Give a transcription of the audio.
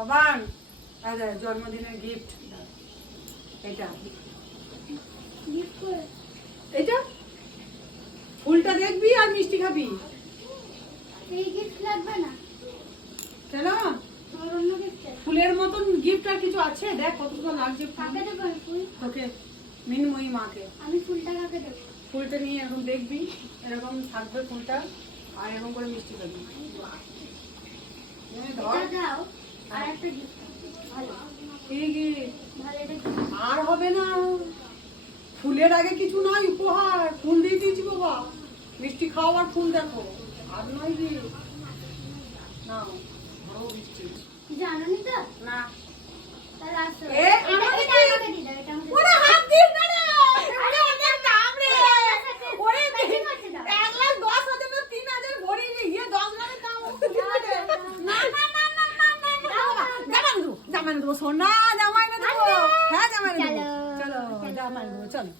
বাবান আরে জন্মদিনের গিফট এটা এটা ফুলটা দেখবি আর মিষ্টি খাবি। এই গিফট লাগবে না কেন? আর অন্য গিফট ফুলের মতন গিফট আর কিছু আছে? দেখ কত সুন্দর লাগছে। কাকে দেবো আমি ফুল? ওকে মিনময়ী মাকে। আমি ফুলটা কাকে দেবো? ফুলটা নিয়ে এরকম দেখবি, এরকম থাকবে ফুলটা, আর এরকম করে মিষ্টি খাবি। এটা দাও আর একটা গিফট ভালো ঠিক ভালো এটা আর হবে না, ফুলের আগে কিছু নয় উপহার, ফুল দিয়ে দিয়েছি বাবা। মিষ্টি খাও আর ফুল দেখো, আর নয় কি না বড় মিষ্টি জানো নি তো? না। তাহলে আসো এ, আমাকে এটা কি? আমাকে দিয়ে দাও এটা আমাকে ওরে হাত দিস না রে, আরে অনেক দাম রে। ওরে বেশি করছে দাও 1,10,000 না 3,000 ভরি নি, ইয়ে 10 লাখের দাম। না না না না না না জামাই দেবো, জামাই দেবো, সোনা জামাই দেবো। হ্যাঁ জামাই দেবো, চলো জামাই দেবো, চলো।